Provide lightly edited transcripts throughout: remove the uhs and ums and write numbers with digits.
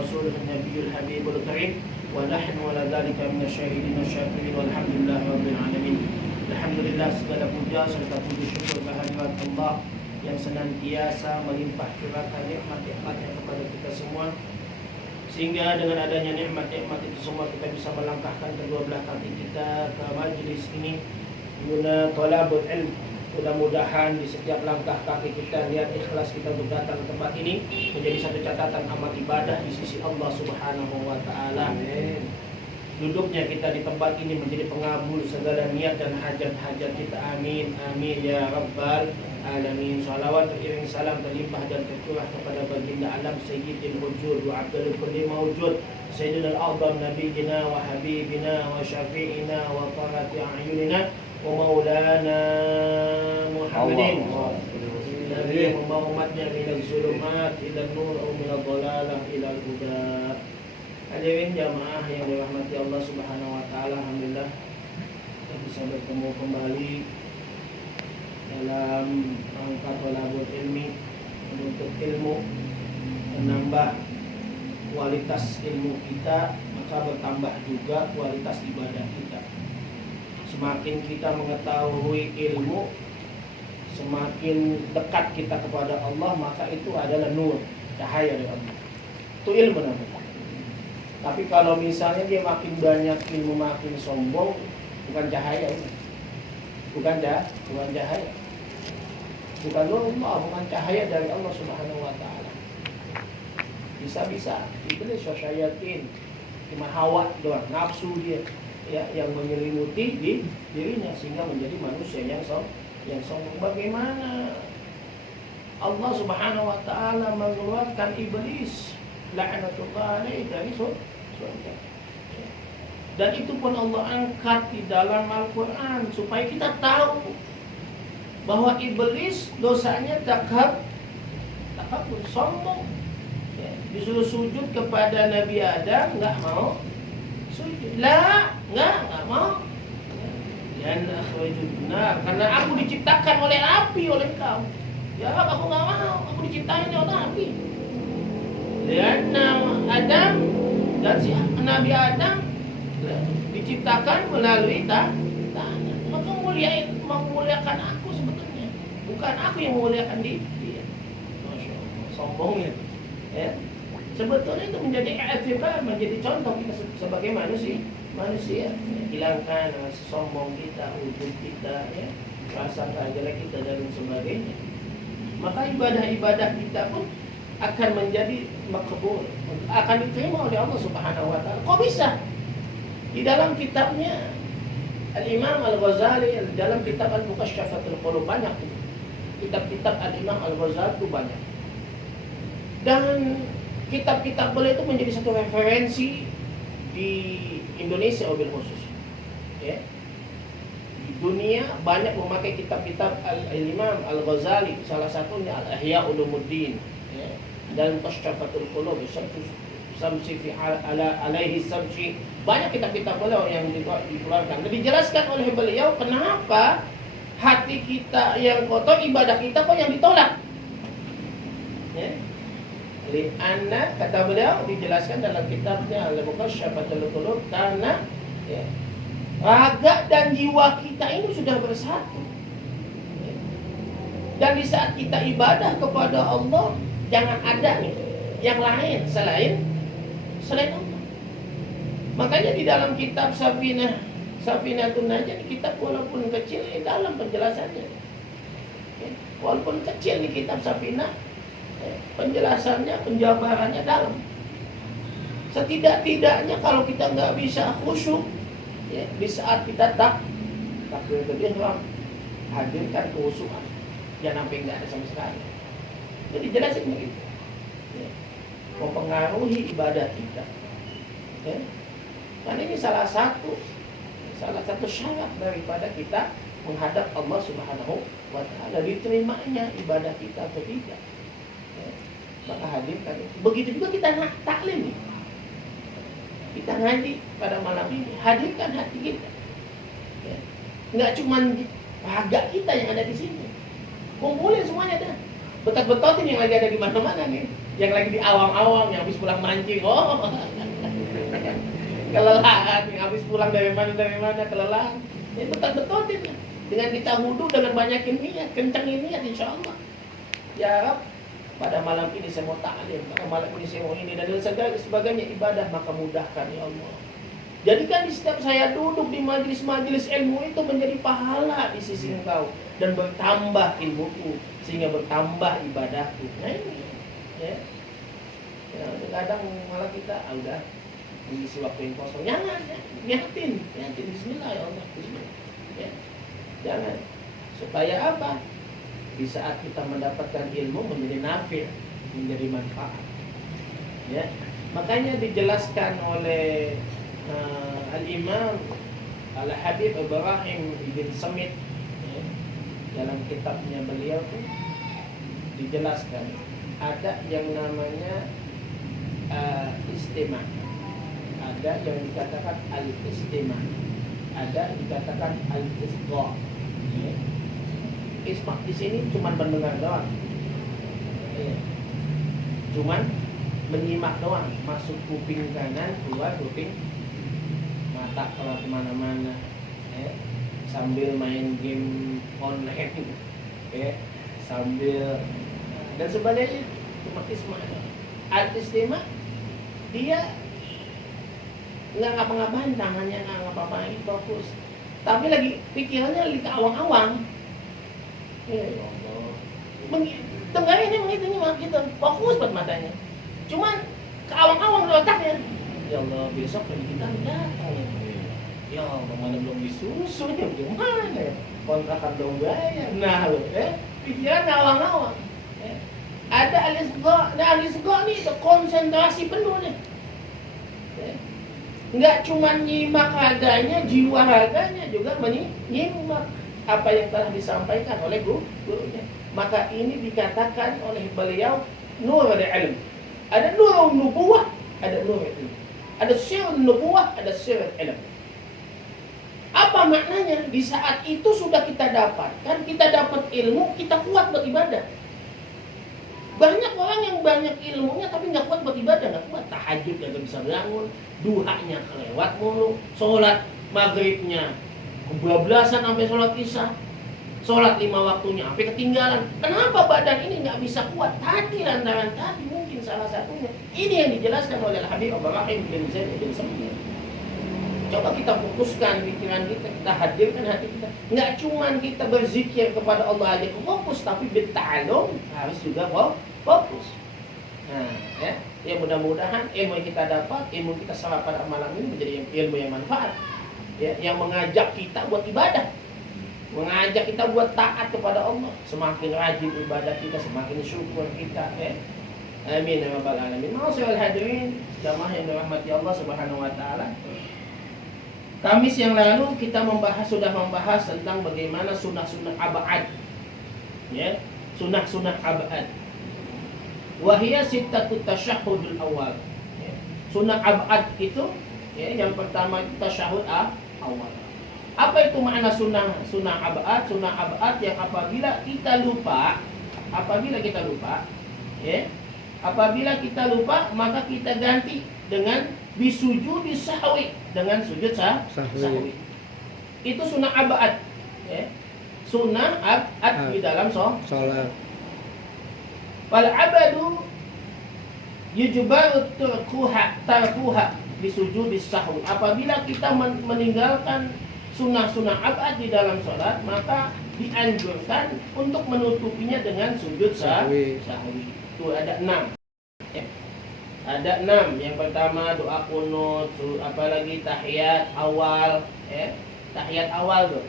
ورسوله النبي الحبيب الكريم ونحن على ذلك من الشاهدين الشاكرين والحمد لله رب العالمين. Alhamdulillah, segala puja serta puji syukur kehadirat Allah yang senantiasa melimpah curahkan nikmat-nikmatnya kepada kita semua, sehingga dengan adanya nikmat-nikmat itu semua kita bisa melangkahkan kedua belah kaki kita ke majlis ini guna thalabul ilm. Mudah-mudahan di setiap langkah kaki kita lihat ikhlas kita untuk datang ke tempat ini menjadi satu catatan amal ibadah di sisi Allah Subhanahu wa taala. Amin. Duduknya kita di tempat ini menjadi pengabul segala niat dan hajat-hajat kita. Amin, amin ya rabbal alamin. Salawat beriring salam terlimpah dan tercurah kepada baginda alam sayyidil wujud wa abdul kulli mawjud sayyidina al-a'zam nabiyina wa habibina wa syafi'ina wa qarati a'yunina wa maulana Muhammadin Nabi Muhammadnya minaz zulumat ila nur wa minadh dhalalah ila al-huda. Hadirin jamaah yang dirahmati Allah Subhanahu wa taala, alhamdulillah kita bisa bertemu kembali dalam rangka thalabul ilmi, menuntut ilmu, menambah kualitas ilmu kita, maka bertambah juga kualitas ibadah kita. Semakin kita mengetahui ilmu, semakin dekat kita kepada Allah, maka itu adalah nur, cahaya dari Allah. Itu ilmu namanya. Tapi kalau misalnya dia makin banyak ilmu, makin sombong, bukan cahaya ini. Bukan cahaya. Bukan nur Allah, bukan cahaya dari Allah Subhanahu wa taala. Bisa-bisa iblis syayatin cuma hawa doang, nafsu dia ya yang menyelimuti di dirinya sehingga menjadi manusia yang sombong. Bagaimana Allah Subhanahu wa taala mengeluarkan iblis la'natullah alaihi dari surga. Dan itu pun Allah angkat di dalam Al-Quran supaya kita tahu bahwa iblis dosanya takabur, sombong. Disuruh sujud kepada Nabi Adam, nggak mau sujud. Nggak mau. Dan akhrajuna, karena aku diciptakan oleh api oleh kau. Ya aku nggak mau, aku diciptain oleh api. Dan Adam dan si Nabi Adam diciptakan melalui tanah. Maka memuliakan aku sebetulnya, bukan aku yang memuliakan dia. Masya Allah, sombongnya. Ya. Sebetulnya itu menjadi i'tibar, menjadi contoh kita sebagai manusia. Ya. Hilangkan sombong kita, ujub kita, ya. Rasa jelek kita dan sebagainya. Maka ibadah-ibadah kita pun akan menjadi makbul, akan diterima oleh Allah Subhanahu wa taala. Kok bisa? Di dalam kitabnya Al-Imam Al-Ghazali, dalam kitab Al-Mukasyfatul Qulub, banyak kitab-kitab Al-Imam Al-Ghazali itu banyak. Dan kitab-kitab beliau itu menjadi satu referensi di Indonesia wabil khusus. Ya. Di dunia banyak memakai kitab-kitab Al-Imam Al-Ghazali, salah satunya Al-Ihya Ulumuddin. Ya. Dan Mukasyfatul Qulub, Samsi fi alaihi samsi, banyak kitab-kitab beliau yang dikeluarkan. Dan dijelaskan oleh beliau kenapa hati kita yang kotor, ibadah kita kok yang ditolak. Ya. Lianna, kata beliau, dijelaskan dalam kitabnya Al-Mukasyfatul Qulub, karena ya, raga dan jiwa kita ini sudah bersatu. Ya. Dan di saat kita ibadah kepada Allah, jangan ada nih yang lain selain Allah. Makanya di dalam kitab Safinatun Najah, kitab walaupun kecil dalam penjelasannya. Ya, walaupun kecil di kitab Safinah, ya, penjelasannya, penjabarannya dalam. Setidak-tidaknya kalau kita nggak bisa khusyuk, ya, di saat kita takbiratul ihram, hadirkan khusyukan, jangan sampai nggak ada sama sekali. Jadi jelasin begitu. Ya. Mempengaruhi ibadah kita. Ya. Karena ini salah satu syarat daripada kita menghadap Allah Subhanahu wa taala, diterimanya ibadah kita atau tidak. Ya. Maka hadirkan itu. Begitu juga kita taklim. Kita ngaji pada malam ini, hadirkan hati kita. Ya. Nggak cuma raga kita yang ada di sini. Kumpulin semuanya dah. Betot-betotin yang lagi ada di mana-mana nih. Yang lagi di awang-awang, yang habis pulang mancing, oh kelelahan, yang habis pulang dari mana kelelahan. Ini betul-betul dengan kita wudhu, dengan banyakin niat, kencangin niat, insya Allah. Ya Rab, pada malam ini saya mau ta'lim, pada malam ini saya mau ini, dan segala sebagainya ibadah, maka mudahkan ya Allah. Jadikan di setiap saya duduk di majelis-majelis ilmu itu menjadi pahala di sisi Engkau, dan bertambah ilmuku sehingga bertambah ibadahku. Nah ini ya. Ya, kadang malah kita udah mengisi waktu yang kosong. Jangan ya, niatin bismillah ya Allah, bismillah. Ya. Jangan. Supaya apa? Di saat kita mendapatkan ilmu menjadi nafi', menjadi manfaat. Ya. Makanya dijelaskan oleh Al-Imam Al-Habib Ibrahim Ibn Samit ya, dalam kitabnya beliau tuh dijelaskan ada yang namanya istimah, ada yang dikatakan al-istimah, ada dikatakan al-isqa. Ya. Isma di sini cuma mendengar doang, ya. Cuman menyimak doang, masuk kuping kanan, keluar kuping mata kalau kemana-mana, ya. Sambil main game online, ya. Sambil dan sebagainya. Cuma isma. Al-istimah dia nggak ngapa-ngapain, tangannya nggak ngapa-ngapain, fokus. Tapi lagi pikirannya lagi ke awang-awang. Ya Allah. Tengganya menghitungnya mah gitu, fokus buat matanya. Cuman ke awang-awang di otaknya. Ya Allah, besok lagi kita datang. Ya Allah, mana belum disusun ya, gimana ya? Kontrakan belum bayar. Nah, loh, pikiran awang-awang. Ada al-isqa, nah al-isqa nih itu konsentrasi penuh nih. Enggak cuma nyimak raganya, jiwa raganya juga menyimak apa yang telah disampaikan oleh gurunya. Maka ini dikatakan oleh beliau nur al-ilm. Ada nur nubuwah, ada nur ilm. Ada sir nubuwah, ada sir ilm. Apa maknanya? Di saat itu sudah kita dapatkan, kita dapat ilmu, kita kuat beribadah. Banyak orang yang banyak ilmunya tapi nggak kuat buat ibadah, nggak kuat tahajud, nggak bisa bangun, duhanya kelewat mulu, sholat maghribnya kebablasan sampai sholat isya, sholat 5 waktunya sampai ketinggalan. Kenapa badan ini nggak bisa kuat? Tadi lantaran tadi mungkin salah satunya. Ini yang dijelaskan oleh Habib Ibrahim bin Zaid bin Samit. Coba kita fokuskan pikiran kita, kita hadirkan hati kita. Nggak cuma kita berzikir kepada Allah aja fokus, tapi bertalung harus juga fokus. Nah, ya mudah-mudahan ilmu yang kita dapat, ilmu kita serap pada malam ini menjadi ilmu yang manfaat. Ya, yang mengajak kita buat ibadah, mengajak kita buat taat kepada Allah. Semakin rajin ibadah kita, semakin syukur kita. Amin ya rabbal alamin. Ma'asyiral hadirin, jamaah yang dirahmati Allah Subhanahu wa taala. Kamis yang lalu kita sudah membahas tentang bagaimana sunnah-sunnah abad. Ya, sunnah-sunnah abad. Wahia sittatu tasyahhudul awal. Ya. Sunnah abad itu ya, yang pertama itu tasyahud awal. Apa itu makna sunnah abad? Sunnah abad yang apabila kita lupa, ya, apabila kita lupa maka kita ganti dengan bisujudi sahwi, dengan sujud sahwi. Itu sunnah abad, ya. Sunnah abad di dalam sholat. Wal abadu yujbaru tarkuha bisujudi sahwi. Apabila kita meninggalkan sunnah-sunnah abad di dalam sholat, maka dianjurkan untuk menutupinya dengan sujud sahwi. Itu ada 6. Ya. Ada 6. Yang pertama doa kunut, apalagi tahiyat awal, ya. Tahiyat awal tuh.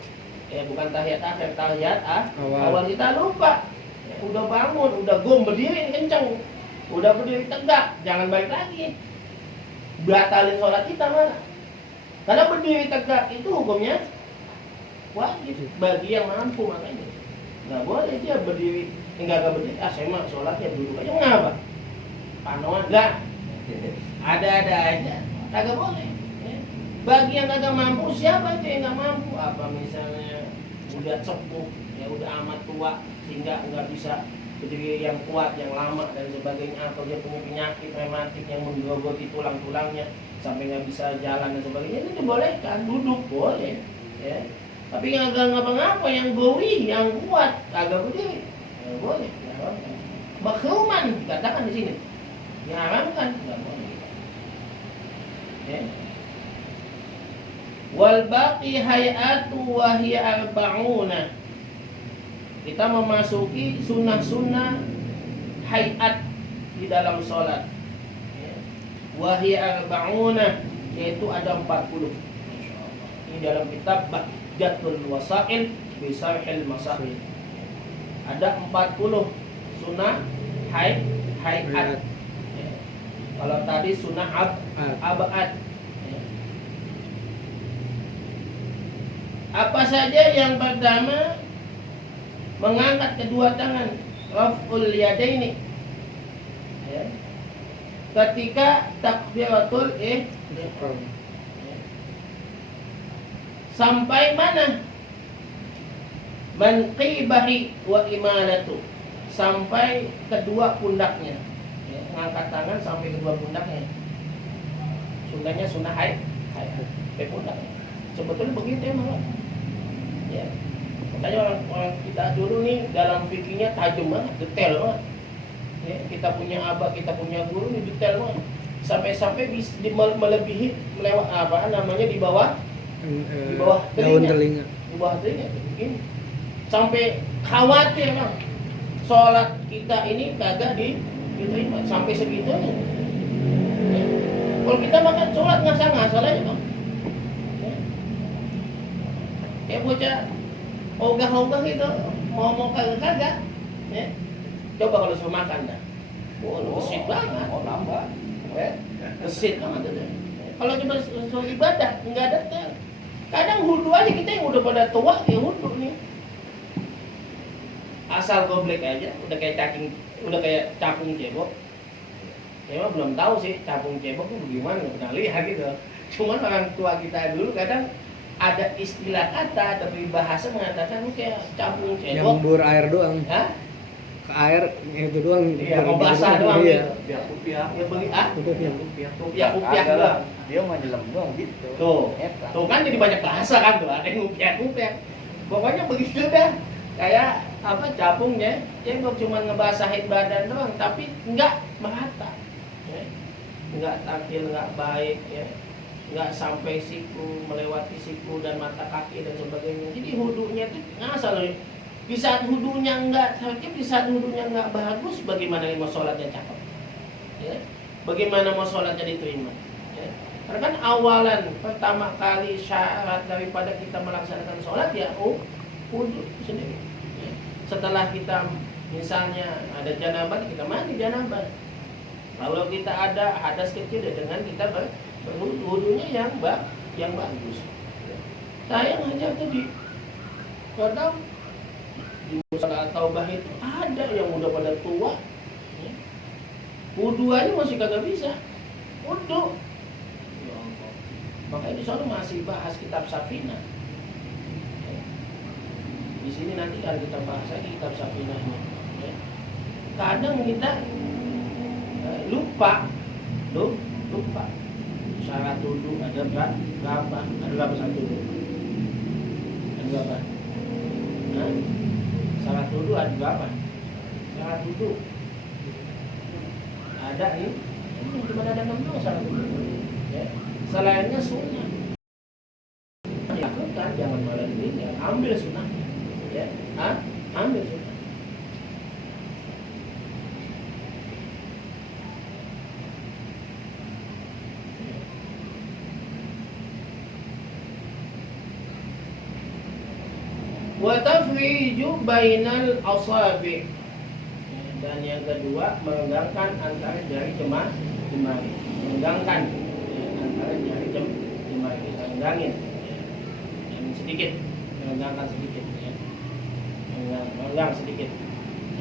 Ya, bukan tahiyat akhir, tahiyat awal kita lupa. Ya, udah bangun, udah berdiri kencang. Udah berdiri tegak, jangan balik lagi. Batalin sholat kita mana? Karena berdiri tegak itu hukumnya wajib bagi yang mampu, makanya. Nggak boleh dia berdiri, enggak berdiri. Saya mah sholatnya duduk aja, mengapa? Panoan enggak, ada aja, kagak boleh. Ya. Bagi yang kagak mampu, siapa itu yang nggak mampu? Apa misalnya udah sepuh, ya udah amat tua sehingga nggak bisa berdiri yang kuat, yang lama dan sebagainya, atau dia punya penyakit rematik yang menggerogoti tulang-tulangnya sampai nggak bisa jalan dan sebagainya, itu dibolehkan, duduk boleh, ya. Tapi yang agak ngapa-ngapa, yang gowi, yang kuat, agak berdiri, ya boleh, diharamkan. Makruman dikatakan di sini, diharamkan, nggak boleh. Ya. Wal baqi hayatu wa hiya arba'una. Kita memasuki sunnah-sunnah hayat di dalam sholat. Wahia arba'una, yaitu ada 40. Ini dalam kitab Bahjatul Wasail Bisarhil Masail. Ada 40 sunnah hayat. Kalau tadi sunnah abad. Apa saja? Yang pertama, mengangkat kedua tangan, raf'ul yadaini, ya. Ketika takbiratul ihram. Sampai mana? Manqibahi wa imalatu, sampai kedua pundaknya, ya. Mengangkat tangan sampai kedua pundaknya. Sunnahnya sunnah hayat, pundaknya. Sebetulnya begitu emang, ya. Makanya orang kita dulu nih dalam fikihnya tajam banget, detail banget. Ya, kita punya abah, kita punya guru nih detail banget. Sampai-sampai melebihi melewat apa namanya di bawah telinga. Di bawah telinga begini. Sampai khawatir bang, sholat kita ini kagak diterima sampai segitunya. Ya. Kalau kita makan sholat ngasal-ngasal aja bang. Ya. Kayak bocah ogah-ogah itu mau kagak, ya. Coba kalau suruh makan dah, gesit banget, nambah, gesit banget itu. Kalau cuma suruh ibadah, nggak ada tel. Kadang hudu aja kita yang udah pada tua ya hudu nih, asal goblek aja, udah kayak capung cebok. Saya mah belum tahu sih capung cebok itu bagaimana, nggak pernah lihat gitu. Cuman orang tua kita dulu kadang ada istilah kata tapi bahasa mengatakan kayak capung cebok. Yang bur air doang. Hah? Ke air itu doang. Iya, mau basah doang. Iya. Kupiah. Ya beli Kupiah doang. Dia mah nyelam doang gitu. Tuh kan jadi banyak bahasa kan tuh, ada yang ngupiah. Pokoknya begitu dah. Kayak apa capungnya, cebok cuma ngebasahin badan doang tapi enggak merata. Ya. Enggak tampil, enggak baik ya. Nggak sampai siku, melewati siku dan mata kaki dan sebagainya. Jadi hudunya itu ngasal. Di saat hudunya nggak sakit, di saat hudunya nggak bagus, bagaimana mau sholatnya cakep? Ya? Bagaimana mau sholatnya diterima? Ya? Karena kan awalan pertama kali syarat daripada kita melaksanakan sholat ya hudu sendiri. Ya? Setelah kita misalnya ada janabat, kita mandi janabat. Kalau kita ada hadas kecil dengan kita berwudunya yang bagus. Sayang aja tadi kadang di musola taubah itu ada yang udah pada tua, ya. Wudu aja masih kagak bisa. Wudu. Ya Allah. Makanya di sana masih bahas kitab Safinah. Ya. Di sini nanti akan kita bahas lagi kitab Safinahnya. Ya. Kadang kita lupa. Syarat wudu ada berapa? Ada berapa syarat wudu? Ada berapa? Nah, syarat wudu ada berapa? Syarat wudu ada nih. Ini cuma ada 6 syarat wudu. Ya. Selainnya sunnah. Dilakukan, jangan malah ditinggal. Ambil sunnah. Ya, ambil sunnah. Wa tafriju bainal asabi, dan yang kedua mengenggangkan antara jari jemari, mengenggangkan antara jari jemari, kita mengenggangin yang sedikit, mengenggangkan sedikit ya. Mengenggang sedikit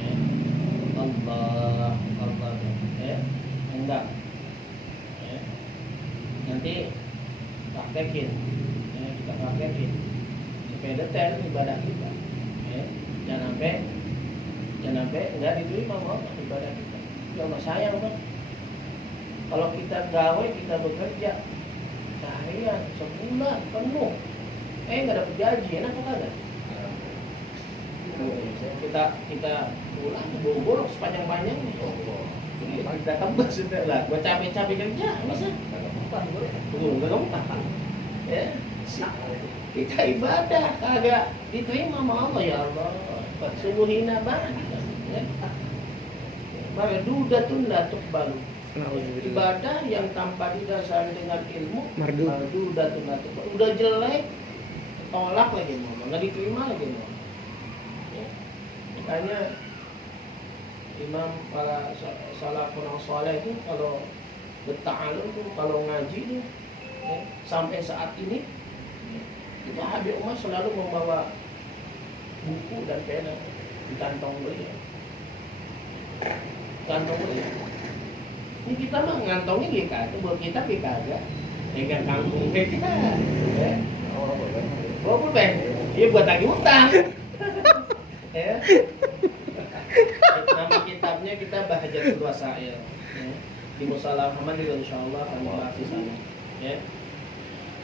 ya. Allah ya, enggak ya. Nanti praktekin ya, kita praktekin supaya detail ibadah kita ya. Jangan sampai jangan sampai nggak diterima Allah ibadah kita. Ya Allah sayang Bang. Kalau kita gawe, kita bekerja seharian, sebulan penuh, nggak dapat gaji, enak apa kagak? Kita pulang boro-boro sepanjang-panjangnya. Kita tebas sudah lah. Gua capek-capek kerja, masa? Nggak gampang. Ya, kita ibadah kagak diterima sama Allah ya Allah. Sungguh hina banget. Ya. Mardudatun la tuqbalu. Ibadah yang tanpa didasari dengan ilmu, mardudatun la tuqbalu. Udah jelek, tolak lagi mau, nggak diterima lagi mau. Ya. Makanya Imam para salafun saleh itu kalau berta'alum tuh, kalau ngaji tuh, ya, sampai saat ini itu Habib Umar selalu membawa buku dan pena di kantong beliau. Kantong beliau. Ini kita mah ngantongnya gitu kan, buat kita kagak. Pegang kangkung kita. Ya. Oh, boleh. Iya buat lagi utang. Ya. Nama kitabnya kita Bahajatul Wasail. Ya. Di Musalah Ahmad juga insyaallah akan bahas di sana. Ya.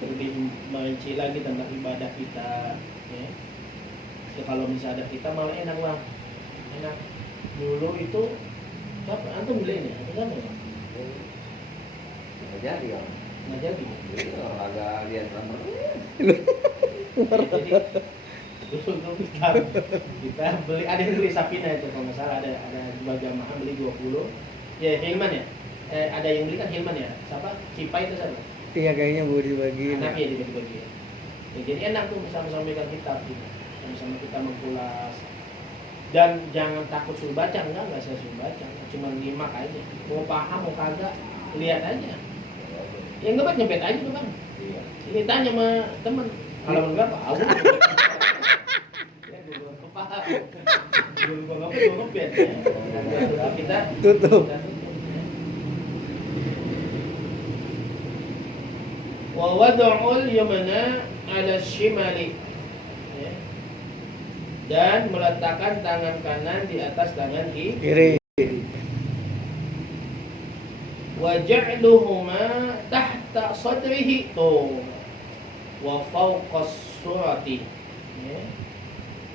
Lebih merinci lagi tentang ibadah kita. Ya. Ya, kalau misalnya ada kita malah enak lah. Enak. Dulu itu siapa? Antum beli ini? Atau siapa ya? Nggak jadi om. Nggak jadi. Agak lihat nomor. Jadi dulu kita beli, ada yang beli Safina itu kalau nggak salah, ada dua jamaah beli 20. Ya Hilman ya. Ada yang beli kan Hilman ya. Siapa? Cipai itu siapa? Iya kayaknya boleh dibagi. Anaknya dibagi-bagi. Ya, jadi enak tuh bersama-sama megang kitab gitu. Sama-sama kita mengulas. Dan jangan takut suruh baca, enggak saya suruh baca, cuma nyimak aja. Mau paham mau kagak, lihat aja. Yang ngebet nyebet aja tuh Bang. Iya. Ini tanya sama temen, halaman berapa? Aku. Ya gua paham. Gua ngebet. Kita Tutup. Wa wad'ul yumna 'ala shimali. Dan meletakkan tangan kanan di atas tangan kiri. Wa ja'luhuma tahta sadrihi tuh wa fawqa surati. Ya.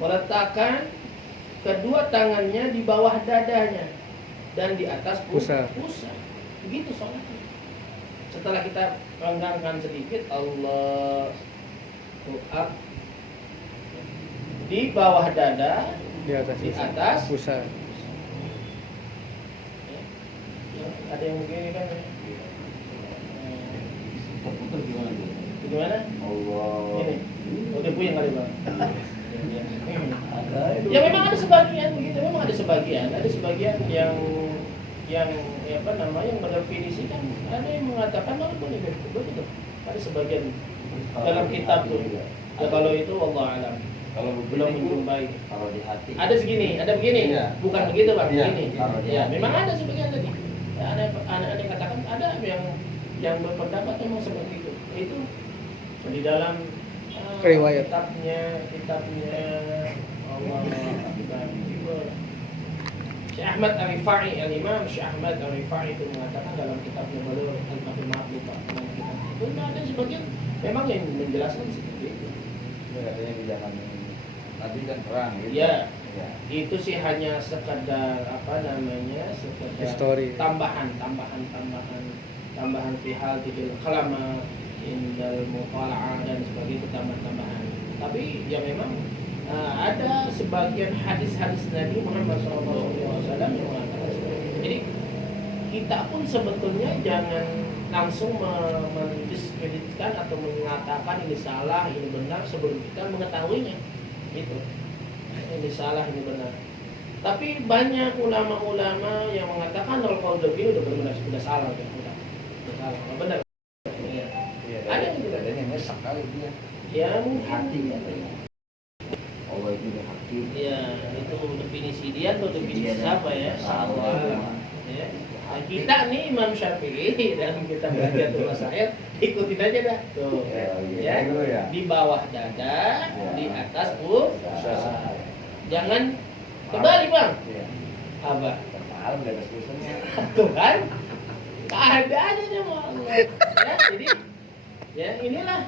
Meletakkan kedua tangannya di bawah dadanya dan di atas pusar. Begitu sholatnya. Setelah kita renggangkan sedikit, Allah Akbar, di bawah dada, Di atas pusar. Ya. Ya, ada yang begini kan? Terputar gimana? Gimana? Allah. Ini. Udah puyeng kali Bang. Ada itu. Ya memang ada sebagian begitu, memang ada sebagian yang apa namanya yang mendefinisikan, ada yang mengatakan malah boleh begitu. Ada sebagian dalam kitab tuh. Ya kalau itu Allah alam. Kalau Belum menjumpai. Kalau di hati. Ada segini, ada begini. Iya. Bukan begitu Bang, Iya. begini. Kalau di Ya, hati. memang ada sebagian tadi. Ya, ada yang katakan ada yang berpendapat memang seperti itu. Itu di dalam Riwayat. kitabnya Allah Akbar. Syekh Ahmad Ar-Rifai, Al-Imam Syekh Ahmad Ar-Rifai itu mengatakan dalam kitabnya Balagh Al-Fatih Maaf lupa nama kitab itu ada sebagian memang yang menjelaskan seperti itu. Ya, katanya di zaman Nabi kan perang gitu. Ya. Ya. Itu sih hanya sekedar apa namanya, sekedar History. tambahan fihal tidil kalama indal muqala'ah dan sebagainya, tambahan. Tapi ya memang ada sebagian hadis-hadis Nabi Muhammad SAW yang mengatakan seperti itu. Jadi kita pun sebetulnya jangan langsung mendiskreditkan atau mengatakan ini salah, ini benar sebelum kita mengetahuinya. Gitu. Ini salah, ini benar. Tapi banyak ulama-ulama yang mengatakan kalau kau begini udah benar, sudah salah, udah salah, benar. Ya. Iya, Ada yang gitu. adanya mesak kali dia. Ya mungkin. Hati katanya. Allah itu di hati. Ya itu definisi dia atau definisi Dia siapa ya? Allah. Ya. Nah, kita nih Imam Syafi'i dalam kitab Bahajatul Wasail, ikutin aja dah. Tuh. Ya. Ya. Di bawah dada, di atas pusar. Jangan Kebalik bang. Iya. Apa? Termalam gak ada susunnya. Tuh kan? Ada aja sama Allah. Ya, jadi ya inilah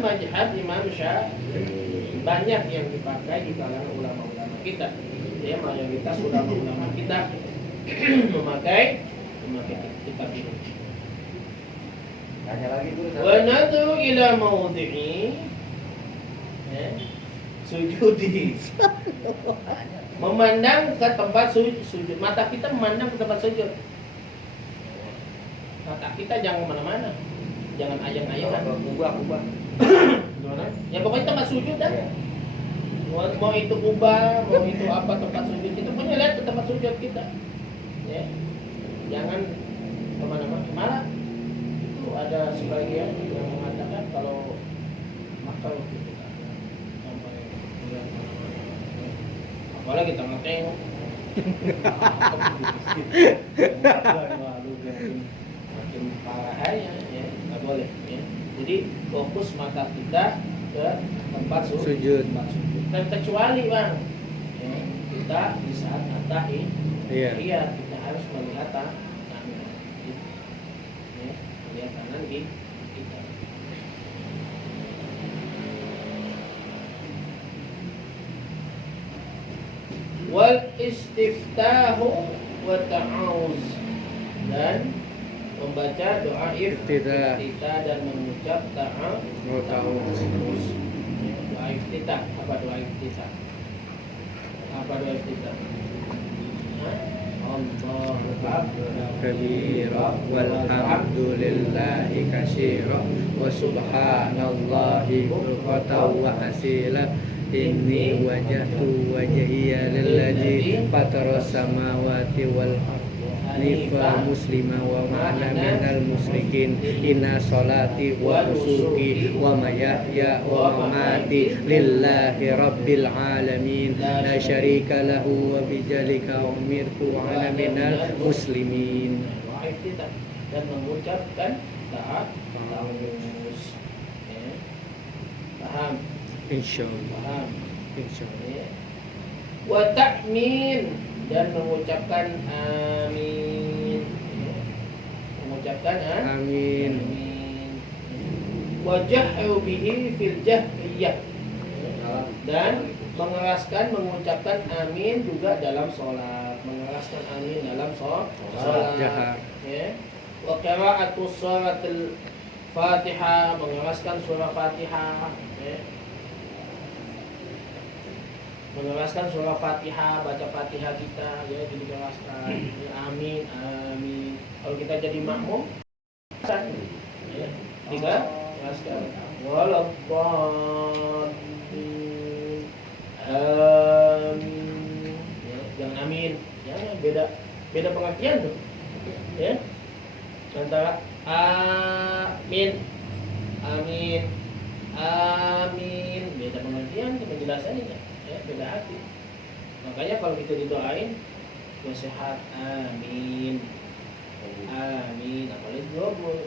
mazhab Imam Syafi'i. Banyak yang dipakai di kalangan ulama-ulama kita. Ya, mayoritas ulama-ulama kita memakai kitab ini. Tanya lagi tuh. Wa nad'u ila mawdi'i sujudi. Memandang ke tempat sujud. Mata kita memandang ke tempat sujud. Mata kita jangan kemana-mana. Jangan ayang-ayangan. Kubah. Gimana? Ya pokoknya tempat sujud dah. Iya. Mau itu kubah, mau itu apa tempat sujud kita punya lihat ke tempat sujud kita. Ya. Jangan kemana-mana. Malah itu ada sebagian yang mengatakan kalau makal kita sampai lihat mana-mana. Apalagi kita ngetengok. Makin parah aja ya, nggak boleh ya. Jadi fokus mata kita ke tempat Sujud. Dan kecuali bang ya, kita di saat mata Iya. kita harus melihat kanan ya, melihat kanan kita. Wal istiftahu wa ta'awuz, dan membaca doa iftitah dan mengucap ta'awuz. Doa iftitah. Apa doa iftitah? Allahu akbar kabira walhamdulillahi katsira wa subhanallahi bukratan wa asila. Inni wajahtu wajhiya lilladzi fataras samawati wal hanifa muslima wa ma'ana minal musyrikin. Inna sholati wa nusuki wa mayahya wa mamati lillahi rabbil alamin la syarika lahu wa bidzalika umirtu ana minal muslimin. Doa iftitah dan mengucapkan ta'awuz. Ya. Paham? Insyaallah. Paham? Insyaallah. Ya. Wa ta'min, dan mengucapkan amin. Ya. Mengucapkan Amin. amin. Wa jahru bihi fil jahriyah, dan mengeraskan mengucapkan amin juga dalam sholat. Mengeraskan amin dalam sholat. Jahar. Ya. Wa qira'atu suratul Fatihah, mengeraskan surah Fatihah. Ya. Mengeraskan surah Fatihah, baca Fatihah kita ya, jadi dikeraskan. Ya, amin, amin. Kalau kita jadi makmum, ya, kita keraskan. Walaupun amin, ya, jangan amin, ya, beda pengertian tuh, ya, antara amin, amin, amin, beda pengertian, penjelasannya. Ya, beda hati. Makanya kalau kita didoain ya sehat, amin, amin. Apalagi jodoh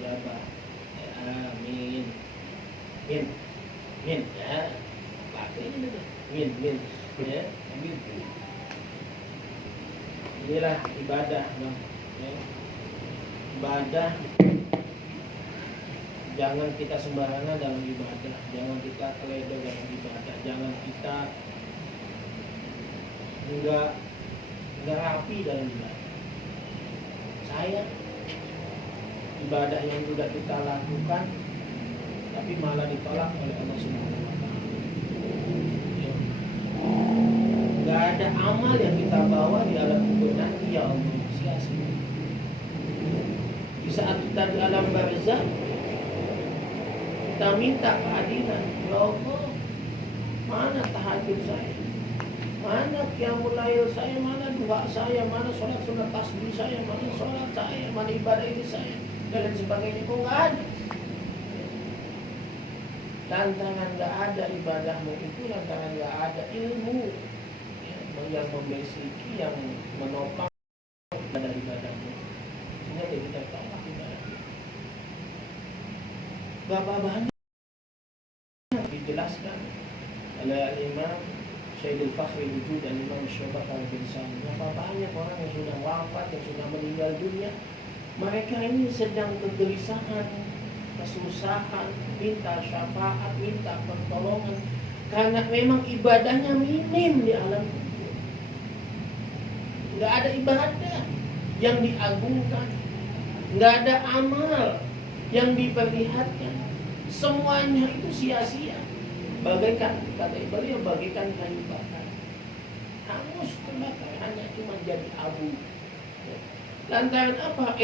jabah, ya, amin, min, ya, pakai ini tuh, min, ya, amin. Inilah ibadah, bang. Ya. Ibadah. Jangan kita sembarangan dalam ibadah, jangan kita teledo dalam ibadah, jangan kita enggak rapi dalam ibadah. Saya ibadah yang sudah kita lakukan tapi malah ditolak oleh Allah Subhanahu wa taala. Enggak ada amal yang kita bawa di alam kubur nanti ya Allah, sia-sia. Di saat kita di alam barzakh, kita minta keadilan. Ya Allah, mana tahajud saya, mana qiyamul lail saya, mana doa saya, mana sholat sunat tasbih saya, mana sholat saya, mana ibadah ini saya, dan lain sebagainya. Kok nggak ada? Lantaran nggak ada ibadahmu itu, lantaran nggak ada ilmu ya, yang membasiki, yang menopang ibadahmu, sehingga kita tolak ibadah. Bapak-bapak dijelaskan oleh Imam Sayyidul Fakhri Wujud dan Imam Syafi'i al-Insani. Berapa banyak orang yang sudah wafat, yang sudah meninggal dunia. Mereka ini sedang kegelisahan, kesusahan, minta syafaat, minta pertolongan, karena memang ibadahnya minim di alam kubur. Nggak ada ibadah yang diagungkan, nggak ada amal yang diperlihatkan. Semuanya itu sia-sia. Bagaikan, kata beliau, bagaikan kayu bakar, hangus terbakar, hanya cuma jadi abu. Lantaran apa?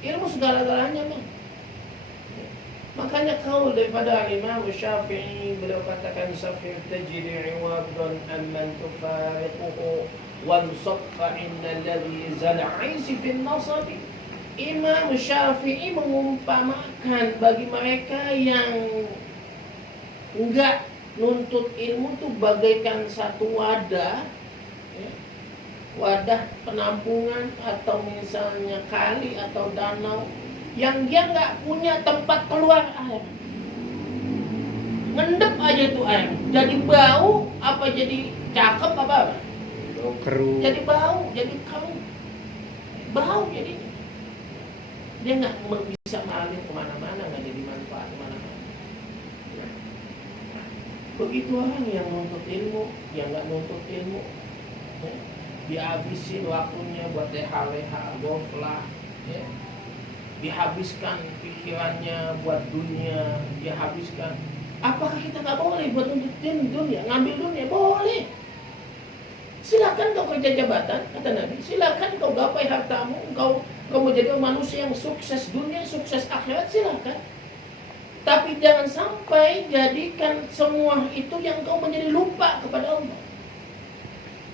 Ilmu segala-galanya, Bang. Makanya kaul daripada Imam Syafi'i, beliau katakan safir tajri iwadun amman tufariquhu wansaffa innal ladhi zal'isi fil nasabi. Imam Syafi'i mengumpamakan bagi mereka yang enggak nuntut ilmu tuh bagaikan satu wadah, ya, wadah penampungan atau misalnya kali atau danau yang dia nggak punya tempat keluar air, ngendep aja tuh air, jadi bau apa jadi cakep apa? Bau keruh. Jadi bau, jadi kamu bau jadinya. Dia nggak bisa mengalir kemana-mana, nggak jadi manfaat kemana-mana. Begitu orang yang nuntut ilmu, yang nggak nuntut ilmu, ya, dihabisin waktunya buat leha-leha, goflah, ya, dihabiskan pikirannya buat dunia, dihabiskan. Apakah kita nggak boleh buat nuntut dunia, ngambil dunia? Boleh. Silakan kau kerja jabatan, kata Nabi. Silakan kau gapai hartamu, kau menjadi manusia yang sukses dunia, sukses akhirat, silakan. Tapi jangan sampai jadikan semua itu yang kau menjadi lupa kepada Allah.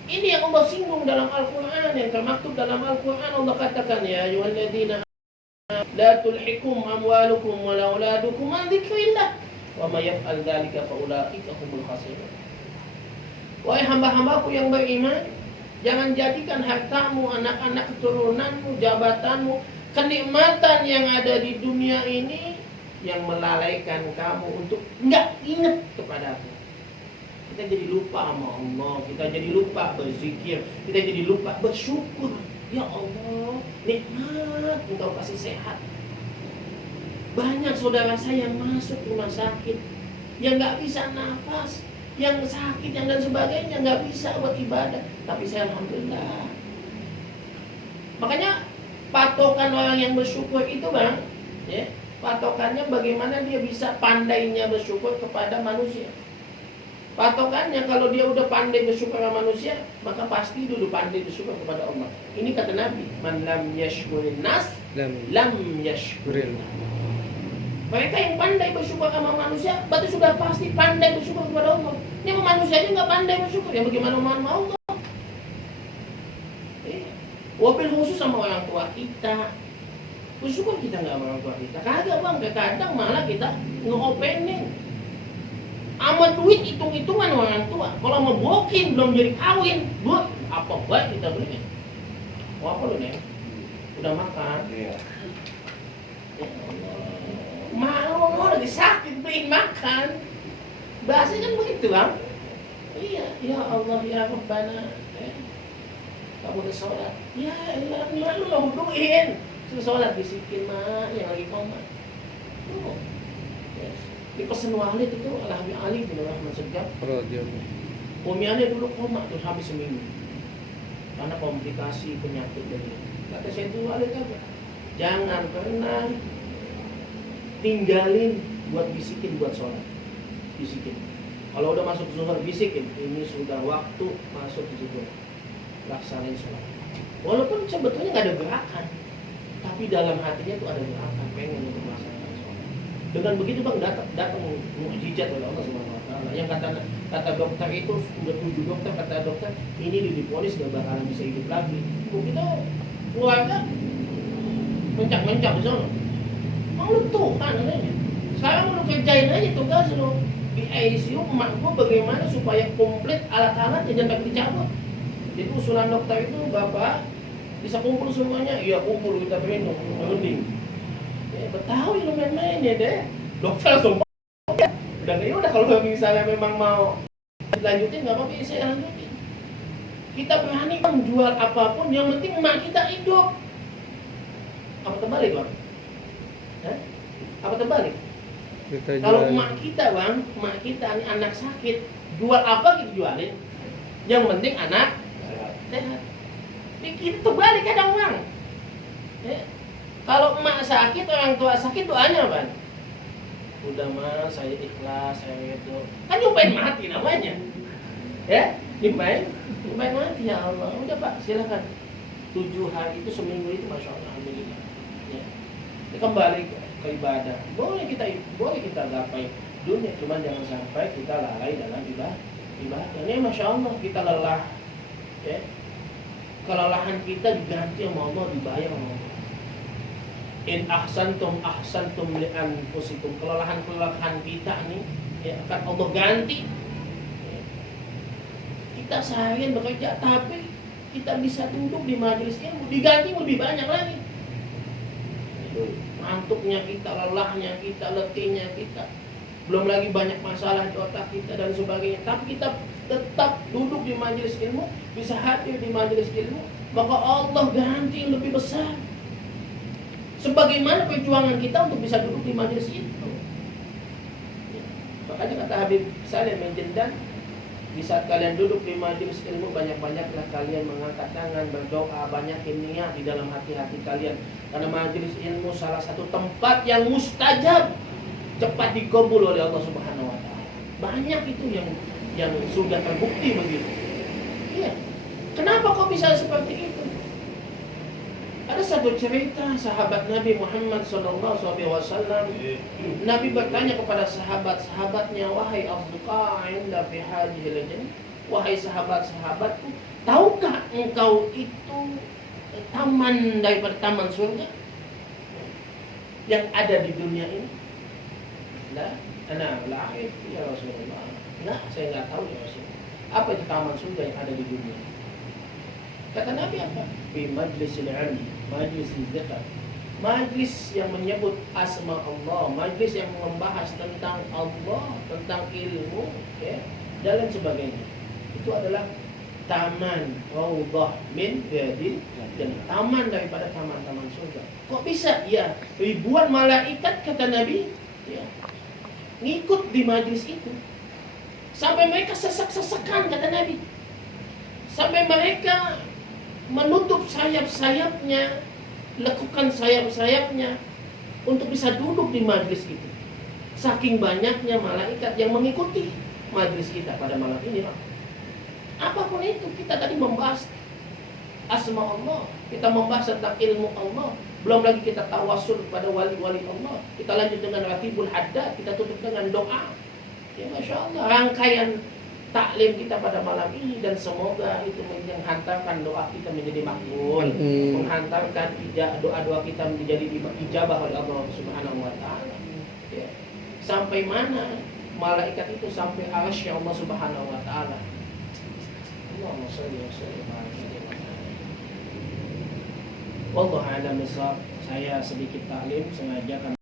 Ini yang Allah singgung dalam Al-Quran, yang termaktub dalam Al-Quran. Allah katakan, ya ayyuhalladzina la tulhikum amwalukum wa auladukum an dzikrillah wa may yaf'al dzalika fa ulaika humul khasirun. Wahai hamba-hambaku yang beriman, jangan jadikan hartamu, anak-anak keturunanmu, jabatanmu, kenikmatan yang ada di dunia ini yang melalaikan kamu untuk enggak ingat kepada aku. Kita jadi lupa sama Allah, kita jadi lupa berzikir, kita jadi lupa bersyukur. Ya Allah, nikmat Engkau kasih sehat. Banyak saudara saya yang masuk rumah sakit, yang nggak bisa nafas, yang sakit, yang dan sebagainya, nggak bisa buat ibadah. Tapi saya alhamdulillah. Makanya patokan orang yang bersyukur itu, Bang, ya, patokannya bagaimana dia bisa pandainya bersyukur kepada manusia. Patokannya kalau dia udah pandai bersyukur kepada manusia, maka pasti dulu pandai bersyukur kepada Allah. Ini kata Nabi, man lam yashkurin nas lam yashkurin. Mereka yang pandai bersyukur sama manusia, berarti sudah pasti pandai bersyukur kepada Allah. Ini manusianya nggak pandai bersyukur, ya bagaimana mau Allah? Wabil khusus sama orang tua kita. Bersyukur kita nggak sama orang tua kita. Kagak, Bang, kadang malah kita nge-opening sama duit hitung-hitungan orang tua. Kalau mau bokin belum jadi kawin, bu, apa baik kita beli? Oh, apa lu nih? Udah makan? Iya. Ya Allah. Malu lagi sakit beliin makan. Bahasanya kan begitu, Bang. Iya, ya Allah ya Rabbana. Kamu udah sholat? Ya Allah, malu lo butuhin. Sholat bisikin mak yang lagi koma. Oh. Ya. Di pesen Walid itu Alhamdi Ali bin Rahman Segaf. Umi Ali dulu koma tuh habis seminggu karena komplikasi penyakit dari. Kata saya itu Walid apa? Jangan pernah tinggalin buat bisikin buat sholat. Bisikin. Kalau udah masuk zuhur bisikin. Ini sudah waktu masuk zuhur. Laksanain sholat. Walaupun sebetulnya nggak ada gerakan, tapi dalam hatinya tuh ada gerakan, pengen untuk melaksanakan sholat. Dengan begitu, Bang, datang mukjizat oleh Allah Subhanahu Wa Taala. Yang kata dokter itu udah 7 dokter, kata dokter ini diponis gak bakalan bisa hidup lagi. Begitu keluarga mencak-mencak di sana. Mau lu Tuhan katanya. Sekarang lu kerjain aja tugas lu di ICU. Emak gua bagaimana supaya komplit alat-alatnya jangan dicabut. Jadi usulan dokter itu, Bapak bisa kumpul semuanya. Iya, kumpul, kita minum, mending. Ya, Betawi lu main-main ya deh. Dokter langsung udah kalau misalnya memang mau Lanjutin nggak apa-apa, saya lanjutin. Kita berani menjual apapun, yang penting emak kita hidup. Apa terbalik bang? Hah? Apa terbalik? Kita Kalau jual. emak kita bang, emak kita ini anak sakit, jual apa kita jualin? Yang penting anak sehat. Ini kita terbalik kadang bang. Ya. Kalau emak sakit, orang tua sakit, doanya apa? Udah mas, saya ikhlas, saya itu. Kan nyumpain mati namanya. Ya, nyumpain mati, ya Allah. Udah pak, silakan. 7 hari itu, seminggu itu, masya Allah, alhamdulillah. Ya. Ini kembali ke ibadah. Boleh kita gapai dunia, cuman jangan sampai kita lalai dalam ibadah. Ini masya Allah, kita lelah. Ya. Kelelahan kita diganti sama Allah, dibayar sama Allah. In ahsantum li anfusikum. Kelelahan kita nih ya, akan Allah ganti. Kita seharian bekerja, tapi kita bisa duduk di majelis ilmu, diganti lebih banyak lagi. Ngantuknya kita, lelahnya kita, letihnya kita, belum lagi banyak masalah di otak kita dan sebagainya. Tapi kita tetap duduk di majelis ilmu, bisa hadir di majelis ilmu, maka Allah ganti yang lebih besar. Sebagaimana perjuangan kita untuk bisa duduk di majelis itu. Ya. Makanya kata Habib Salim Menjendan, di saat kalian duduk di majelis ilmu, banyak-banyaklah kalian mengangkat tangan, berdoa, banyakin niat di dalam hati-hati kalian. Karena majelis ilmu salah satu tempat yang mustajab, cepat dikabul oleh Allah Subhanahu wa taala. Banyak itu yang sudah terbukti begitu. Iya. Kenapa kok bisa seperti itu? Ada satu cerita sahabat Nabi Muhammad SAW. Nabi bertanya kepada sahabat-sahabatnya, wahai asdiqa inda fi hadhil jannah, wahai sahabat-sahabatku, tahukah engkau itu taman daripada taman surga yang ada di dunia ini? La, ana la arif ya Rasulullah. Nah, saya nggak tahu ya Rasulullah. Apa itu taman surga yang ada di dunia? Kata Nabi apa? Fi majlisil ilmi, majlis zikr, majlis yang menyebut asma Allah, majlis yang membahas tentang Allah, tentang ilmu, ya, dan lain sebagainya. Itu adalah taman raudhah min riyadil jannah, taman daripada taman-taman surga. Kok bisa? Ya, ribuan malaikat kata Nabi, ya, ngikut di majlis itu. Sampai mereka sesak-sesakan kata Nabi. Sampai mereka menutup sayap-sayapnya, lekukan sayap-sayapnya untuk bisa duduk di majlis itu. Saking banyaknya malaikat yang mengikuti majlis kita pada malam ini. Apapun itu, kita tadi membahas asma Allah, kita membahas tentang ilmu Allah, belum lagi kita tawasul pada wali-wali Allah. Kita lanjut dengan ratibul haddad, kita tutup dengan doa. Ya masya Allah, rangkaian taklim kita pada malam ini, dan semoga itu menghantarkan doa kita menjadi makbul, menghantarkan doa-doa kita menjadi ijabah oleh Allah Subhanahu wa taala. Ya. Sampai mana malaikat itu? Sampai arsy Allah Subhanahu wa taala. Allahumma shalli wa sallim ala sayyidina. Wallahu a'lam bishawab. Saya sedikit taklim sengaja